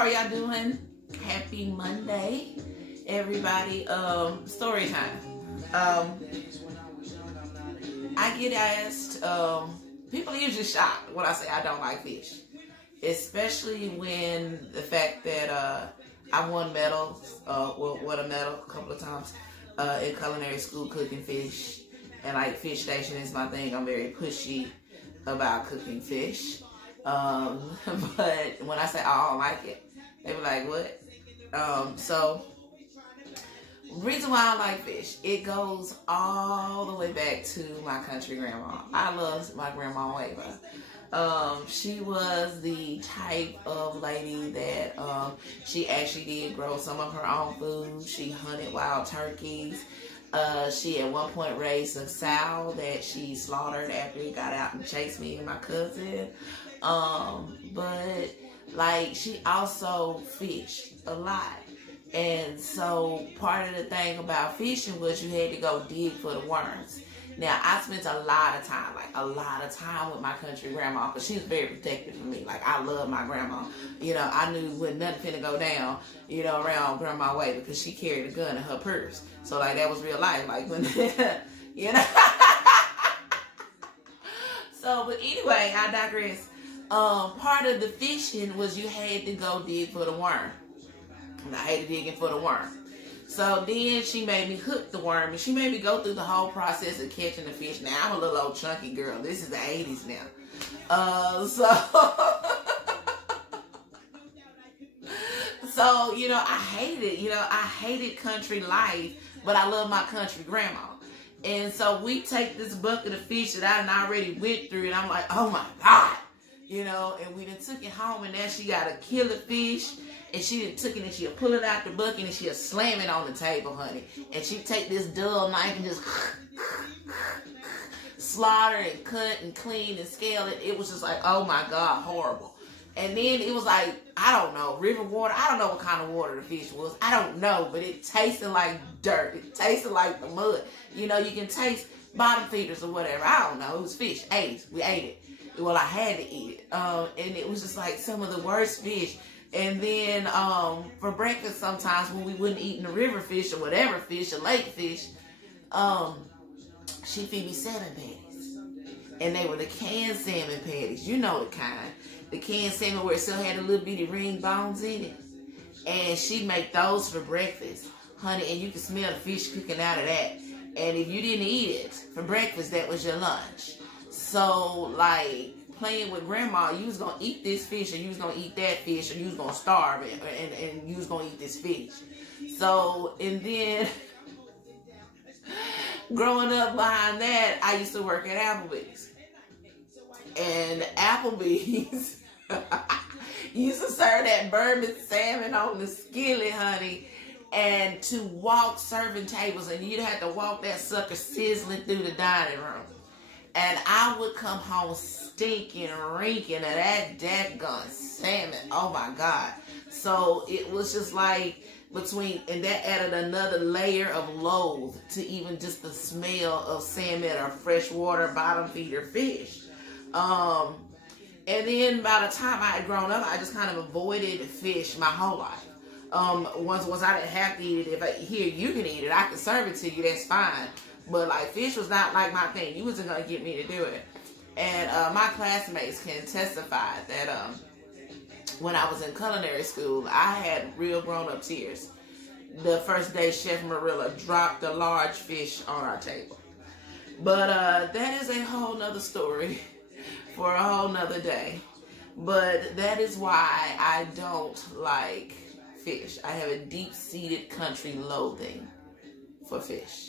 how are y'all doing? Happy Monday, everybody. Story time. I get asked, people are usually shocked when I say I don't like fish. Especially when the fact that I won medals, won a medal a couple of times in culinary school cooking fish. And like fish station is my thing. I'm very pushy about cooking fish. But when I say I don't like it, they be like, what? So reason why I like fish, it goes all the way back to my country grandma. I love my grandma Wava. She was the type of lady that she actually did grow some of her own food. She hunted wild turkeys. She at one point raised a sow that she slaughtered after he got out and chased me and my cousin. But like she also fished a lot. And so part of the thing about fishing was you had to go dig for the worms. Now, I spent a lot of time with my country grandma because she was very protective of me. Like, I love my grandma. You know, I knew when nothing finna go down, you know, around Grandma Way because she carried a gun in her purse. So, like, that was real life. Like, when, you know. So, but anyway, I digress. Part of the fishing was you had to go dig for the worm. And I hated digging for the worm. So then she made me hook the worm, and she made me go through the whole process of catching the fish. Now, I'm a little old chunky girl. This is the 80s now. So, you know, I hated country life, but I love my country grandma. And so we take this bucket of fish that I already went through, and I'm like, oh my God. You know, and we done took it home, and now she got to kill the fish. And she done took it and she'll pull it out the bucket and she'll slam it on the table, honey. And she'd take this dull knife and just slaughter and cut and clean and scale it. It was just like, oh my God, horrible. And then it was like, I don't know, river water. I don't know what kind of water the fish was. I don't know, but it tasted like dirt. It tasted like the mud. You know, you can taste bottom feeders or whatever. I don't know. It was fish. 80s. We ate it. Well, I had to eat it. And it was just like some of the worst fish. And then for breakfast sometimes when we wouldn't eat the river fish or whatever fish or lake fish, she'd feed me salmon patties. And they were the canned salmon patties. You know the kind. The canned salmon where it still had a little bitty ring bones in it. And she'd make those for breakfast, honey. And you could smell the fish cooking out of that. And if you didn't eat it for breakfast, that was your lunch. So, like, playing with grandma, you was going to eat this fish, or you was going to eat that fish, or you was going to starve, and you was going to eat this fish. So, and then, growing up behind that, I used to work at Applebee's. And Applebee's used to serve that bourbon salmon on the skillet, honey, and to walk serving tables, and you'd have to walk that sucker sizzling through the dining room. And I would come home stinking, reeking of that daggone salmon. Oh my God. So it was just like and that added another layer of loathe to even just the smell of salmon or freshwater bottom feeder fish. And then by the time I had grown up, I just kind of avoided fish my whole life. Once I didn't have to eat it, here, you can eat it, I can serve it to you, that's fine. But like fish was not like my thing. You wasn't gonna get me to do it. And my classmates can testify that when I was in culinary school, I had real grown-up tears the first day Chef Marilla dropped a large fish on our table. But that is a whole nother story for a whole nother day. But that is why I don't like fish. I have a deep-seated country loathing for fish.